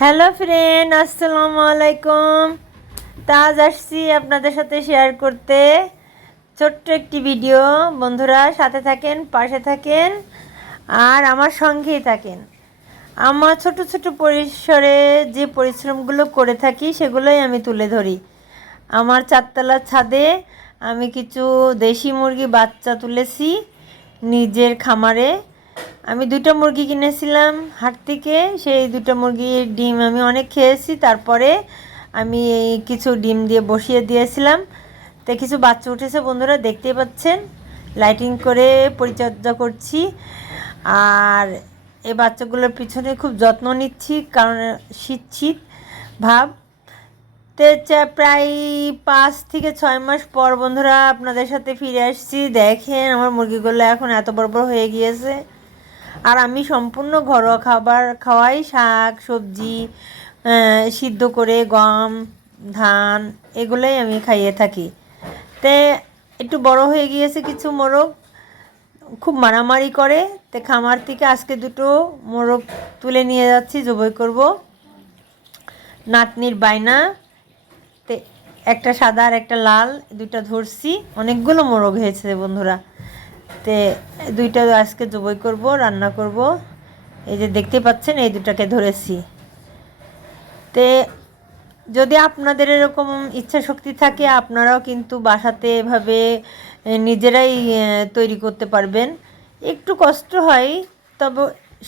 Hello friend আসসালামু আলাইকুম তাজ আসছি আপনাদের সাথে শেয়ার করতে। ছোট্ট একটি ভিডিও বন্ধুরা, সাথে থাকেন, পাশে থাকেন, আর আমার সঙ্গেই থাকেন। আমার ছোট ছোট পরিসরে যে পরিশ্রমগুলো করে থাকি, সেগুলোই আমি তুলে ধরি। আমার চারতলার ছাদে আমি কিছু দেশি মুরগি বাচ্চা তুলেছি নিজের খামারে। আমি দুটো মুরগি কিনেছিলাম হাট থেকে। সেই দুটো মুরগির ডিম আমি অনেক খেয়েছি। তারপরে আমি কিছু ডিম দিয়ে বসিয়ে দিয়েছিলাম। তো কিছু বাচ্চা উঠেছে বন্ধুরা, দেখতেই পাচ্ছেন। লাইটিং করে পরিচর্যা করছি। আর এই বাচ্চাগুলোর পিছনে খুব যত্ন নিচ্ছি, কারণ শীত শীত ভাব। তে প্রায় পাঁচ থেকে ছয় মাস পর বন্ধুরা আপনাদের সাথে ফিরে আসছি। দেখেন আমার মুরগিগুলো এখন এত বড় বড় হয়ে গিয়েছে। আর আমি সম্পূর্ণ ঘরোয়া খাবার খাওয়াই, শাক, সবজি সিদ্ধ করে গম, ধান, এগুলোই আমি খাইয়ে থাকি। তে একটু বড় হয়ে গিয়েছে কিছু মোরগ, খুব মারামারি করে। তে খামার থেকে আজকে দুটো মোরগ তুলে নিয়ে যাচ্ছি, জবই করব। নাতনির বায়না, তে একটা সাদা আর একটা লাল, দুইটা ধরছি। অনেকগুলো মোরগ হয়েছে বন্ধুরা। তে দুইটা আজকে জবই করব, রান্না করব। এই যে দেখতে পাচ্ছেন, এই দুটাকে ধরেছি। তে যদি আপনাদের এরকম ইচ্ছা শক্তি থাকে, আপনারাও কিন্তু বাসাতে এভাবে নিজেরাই তৈরি করতে পারবেন। একটু কষ্ট হয়, তবে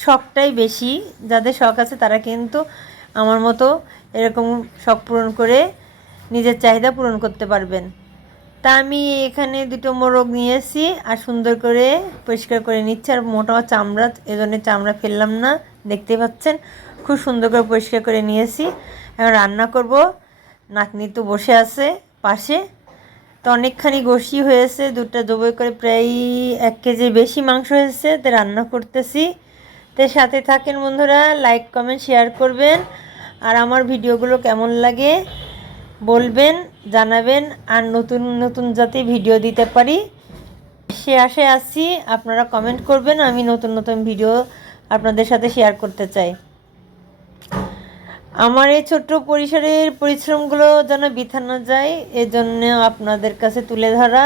শখটাই বেশি। যাদের শখ আছে, তারা কিন্তু আমার মতো এরকম শখ পূরণ করে, নিজের চাহিদা পূরণ করতে পারবেন। তা আমি এখানে দুটো মোরগ নিয়ে নিয়েছি আর সুন্দর করে পরিষ্কার করে নিচ্ছি আর মোটা চামড়া, এজন্য চামড়া ফেললাম না, দেখতে পাচ্ছেন? খুব সুন্দর করে পরিষ্কার করে নিয়েছি। এখন রান্না করব। নাতনি তো বসে আছে পাশে। তো অনেকখানি গোশি হয়েছে দুটো জবই করে প্রায় এক কেজি বেশি মাংস হয়েছে তো রান্না করতেছি। তো সাথে থাকেন বন্ধুরা লাইক কমেন্ট শেয়ার করবেন। আর আমার ভিডিওগুলো কেমন লাগে? বলবেন, জানাবেন আর নতুন নতুন যাতে ভিডিও দিতে পারি। সে আশে আসছি আপনারা কমেন্ট করবেন, আমি নতুন নতুন ভিডিও আপনাদের সাথে শেয়ার করতে চাই। আমার এই ছোট্ট পরিসরের পরিশ্রমগুলো যেন বৃথা না যায়, এজন্য আপনাদের কাছে তুলে ধরা।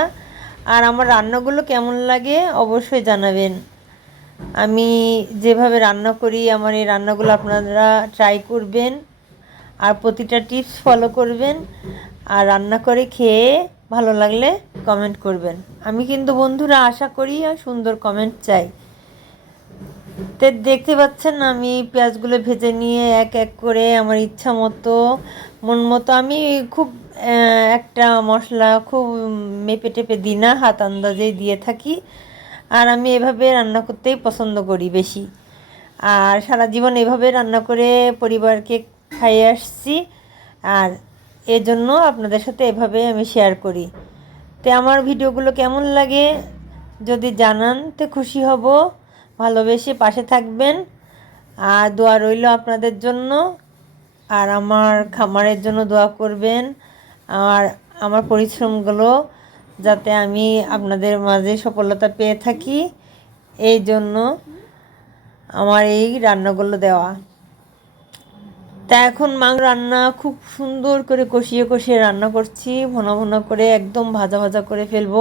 আর আমার রান্নাগুলো কেমন লাগে অবশ্যই জানাবেন। আমি যেভাবে রান্না করি, আমার এই রান্নাগুলো আপনারা ট্রাই করবেন। আর প্রতিটা টিপস ফলো করবেন আর রান্না করে খেয়ে ভালো লাগলে কমেন্ট করবেন। আমি কিন্তু বন্ধুরা আশা করি আর সুন্দর কমেন্ট চাই। তো দেখতে পাচ্ছেন আমি পেঁয়াজগুলো ভেজে নিয়ে এক এক করে আমার ইচ্ছা মতো, মন মতো আমি খুব একটা মশলা খুব মেপে টেপে দিই না, হাত আন্দাজেই দিয়ে থাকি। আর আমি এভাবে রান্না করতেই পছন্দ করি বেশি। আর সারা জীবন এভাবে রান্না করে পরিবারকে খাইয়ে আসছি আর এজন্য আপনাদের সাথে এভাবে আমি শেয়ার করি। তো আমার ভিডিওগুলো কেমন লাগে যদি জানান, তো খুশি হব। ভালোবেসে পাশে থাকবেন। আর দোয়া রইল আপনাদের জন্য। আর আমার খামারের জন্য দোয়া করবেন। আর আমার পরিশ্রমগুলো যাতে আমি আপনাদের মাঝে সফলতা পেয়ে থাকি। এই জন্য আমার এই রান্নাগুলো দেওয়া। তা এখন মাং রান্না খুব সুন্দর করে কষিয়ে কষিয়ে রান্না করছি। ভোনা ভোনা করে একদম ভাজা ভাজা করে ফেলব।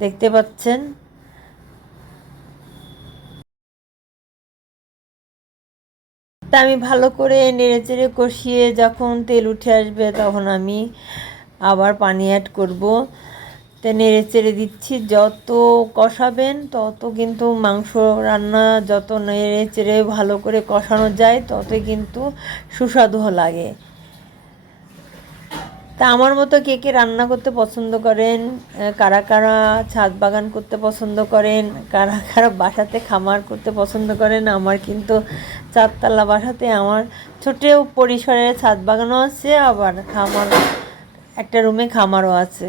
দেখতে পাচ্ছেন? তা আমি ভালো করে নেড়ে চেড়ে কষিয়ে যখন তেল উঠে আসবে তখন আমি আবার পানি অ্যাড করব। তে নেড়ে চেড়ে দিচ্ছি, যত কষাবেন তত কিন্তু মাংস রান্না যত নেড়ে চেড়ে ভালো করে কষানো যায়, ততই কিন্তু সুস্বাদু লাগে। তা আমার মতো কে কে রান্না করতে পছন্দ করেন কারা কারা ছাদ বাগান করতে পছন্দ করেন, কারা কারা বাসাতে খামার করতে পছন্দ করেন, আমার কিন্তু চারতলা বাসাতে আমার ছোট পরিসরের ছাদ বাগানও আছে, আবার খামার, একটা রুমে খামারও আছে।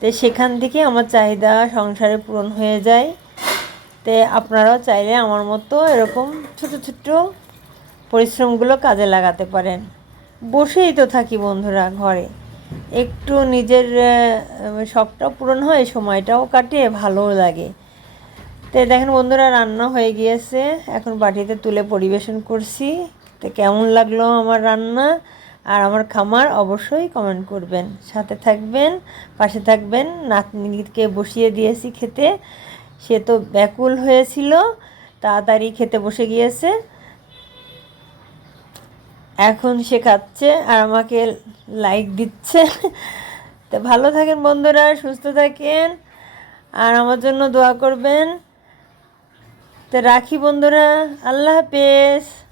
তো সেখান থেকে আমার চাহিদা সংসারে পূরণ হয়ে যায়। তে আপনারাও চাইলে আমার মতো এরকম ছোট ছোট পরিশ্রমগুলো কাজে লাগাতে পারেন। বসেই তো থাকি বন্ধুরা ঘরে। একটু নিজের শখটাও পূরণ হয়, সময়টাও কাটে, ভালোও লাগে। তো দেখেন বন্ধুরা, রান্না হয়ে গিয়েছে। এখন বাটিতে তুলে পরিবেশন করছি। তো কেমন লাগল আমার রান্না? আর আমার খামার অবশ্যই কমেন্ট করবেন। সাথে থাকবেন, পাশে থাকবেন। নাতনিকে বসিয়ে দিয়েছি খেতে। সে তো ব্যাকুল হয়েছিল, তাড়াতাড়ি খেতে বসে গিয়েছে। এখন সে খাচ্ছে আর আমাকে লাইক দিচ্ছে। তো ভালো থাকেন বন্ধুরা, সুস্থ থাকেন। আর আমার জন্য দোয়া করবেন। তো রাখি বন্ধুরা, আল্লাহ হাফেজ।